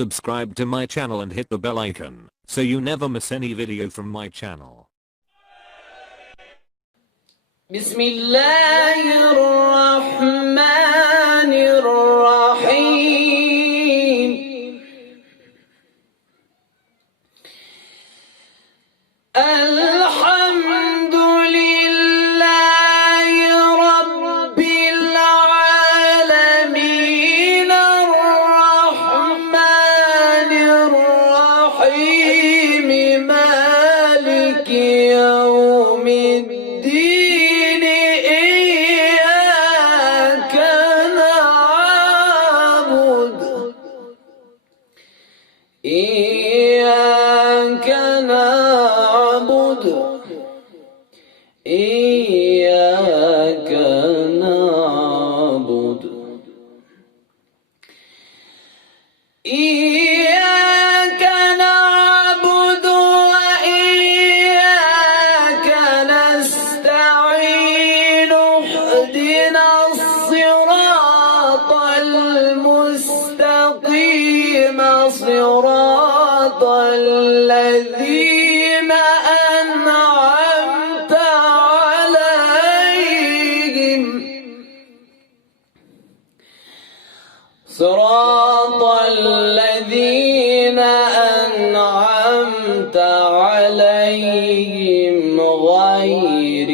Subscribe to my channel and hit the bell icon so you never miss any video from my channel. Bismillahirrahmanirrahim. Alhamdulillahi Rabbil Alamin. Ar-Rahmanir Rahim. Maliki Yawmiddin. Iyyaka na'budu. إياك نعبد إياك نعبد إياك نعبد وإياك نستعين اهدنا الصراط المستقيم صراط الذين أنعمت عليهم صراط الذين أنعمت عليهم غير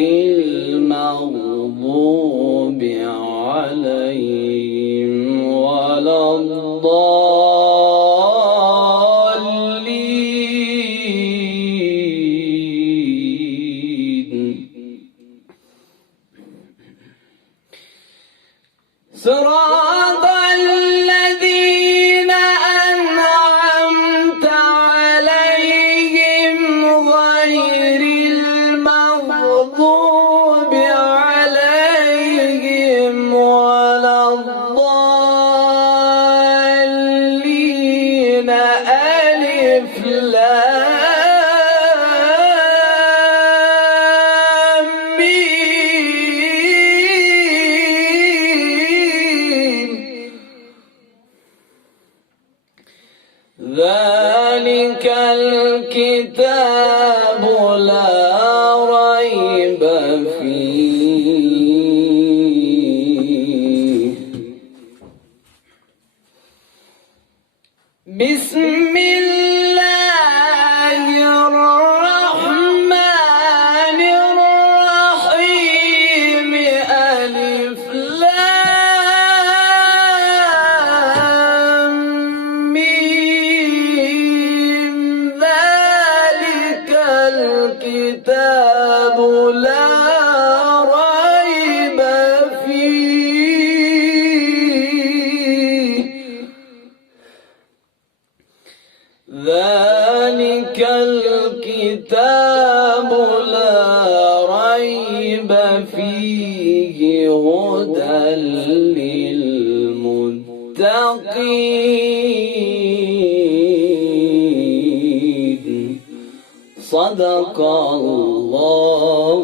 المغضوب عليهم ولا صراط الذين أنعمت عليهم غير المغضوب عليهم ولا الضالين. ألف لام ميم. ذلك الكتاب لا ريب فيه. بسم الله الرحمن الرحيم. ألف لام ميم. ذلك الكتاب لا ريب فيه. ذلك الكتاب لا ريب فيه هدى للمتقين. صدق الله